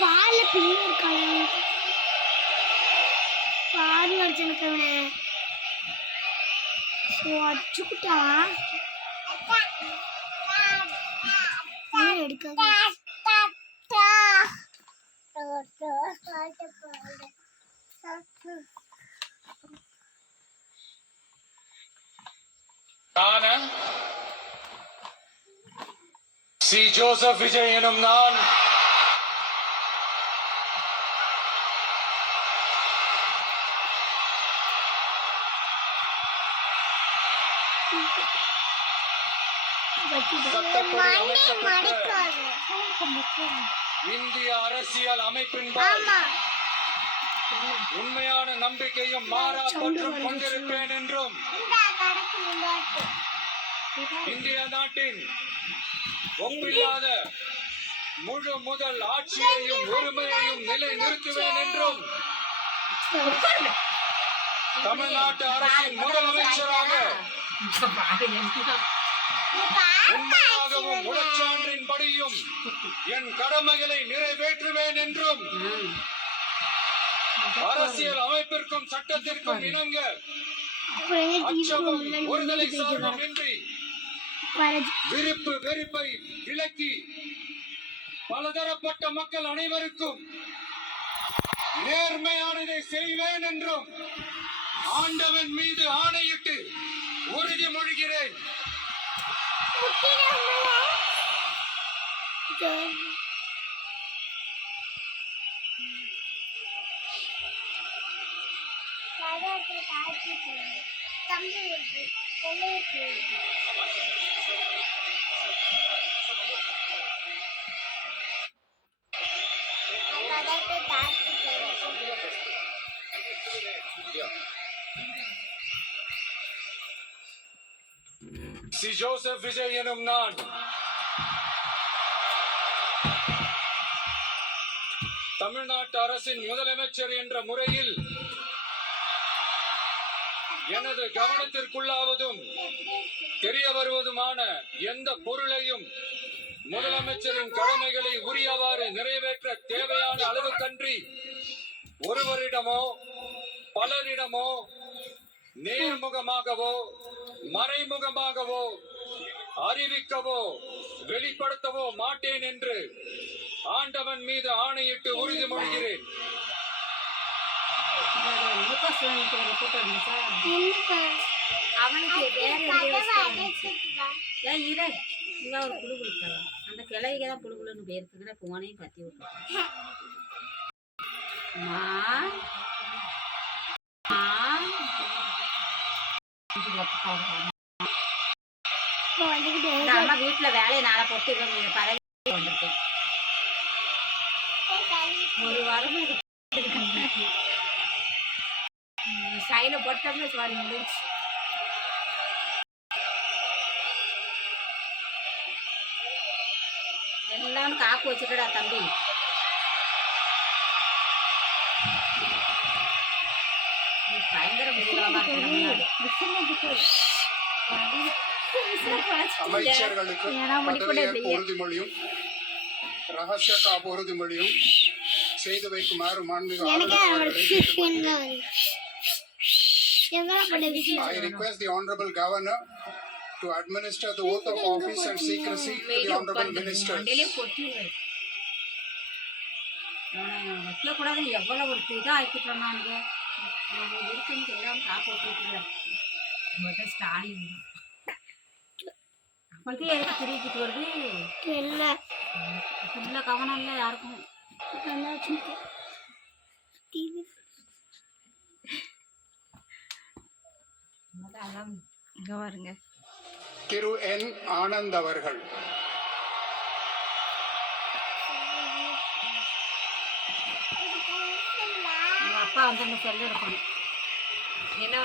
பால்ல பின்ன இருக்காங்க பால் வச்சிருக்கவனே அச்சுக்கிட்டா எடுக்க சி ஜோசப் விஜய் எனும் நான் இந்திய அரசியல் அமைப்பின்பால் உண்மையான நம்பிக்கையும் மாறா பற்றும் கொண்டிருப்பேன் என்றும் இந்திய நாட்டின் ஒப்பில்லாத முழு முதல் ஆட்சியையும் உரிமையையும் நிலைநிறுத்துவேன் என்றும் தமிழ்நாட்டு அரசின் முதலமைச்சராக உண்மையாகவும் உளச்சான்றின்படியும் என் கடமைகளை நிறைவேற்றுவேன் என்றும் அரசியல் அமைப்பிற்கும் சட்டத்திற்கும் இணங்க அச்சமும் ஒருதலை சார்புமின்றி விருப்பு வெறுப்பை விலக்கி பலதரப்பட்ட மக்கள் அனைவருக்கும் நேர்மையானதை செய்வேன் என்றும் ஆண்டவன் மீது ஆணையிட்டு உறுதிமொழிகிறேன். சி ஜோசப் விஜய் எனும் நான் தமிழ்நாட்டு அரசின் முதலமைச்சர் என்ற முறையில் எனது கவனத்திற்குள்ளாவதும் தெரிய வருவதுமான எந்த பொருளையும் முதலமைச்சரின் கடமைகளை உரியவாறு நிறைவேற்ற தேவையான அளவுக்கன்றி ஒருவரிடமோ பலரிடமோ நேர்முகமாகவோ மறைமுகமாகவோ அறிவிக்கவோ வெளிப்படுத்தவோ மாட்டேன் என்று ஆண்டவன் மீது ஆணையிட்டு உறுதிமொழிகிறேன். அவனுக்கு ஒரு புழு குளிக்கலாம் அந்த கிளைக்கு தான் புழுகுலுன்னு போயிருக்குங்கிற போனையும் பத்தி விட்டுருக்கேன். அம்மா வீட்டுல வேலையை நாளை போட்டு பதவி வந்திருக்கேன். ஒரு வாரம் சைல போட்டோம்னு சாரி முடிஞ்சு எல்லாம் காப்பு வச்சுட்டடா தம்பி. பயங்கர அமைச்சர்களுக்கு உறுதிமொழியும் ரகசிய காப்பு உறுதிமொழியும் செய்து வைக்குமாறு மாண்புமிகு I request the Honorable Governor to administer the oath of office and secrecy to the Honorable Ministers. வைக்கக்கூடாதுன்னு எவ்வளோ ஒரு இதாக ஆக்கிட்டோம் நாங்கள் இருக்கிறது எல்லாம் காப்பாற்றிட்டு ஸ்டாலின் அவளுக்கு எதுக்கு தெரிவிக்கிட்டு வருது இல்லை ஃபுல்லாக கவனம் இல்லை யாருக்கும். இங்கே பாருங்க திரு என் ஆனந்த் அவர்கள். அப்பா வந்து செல்லு இருக்கணும் என்ன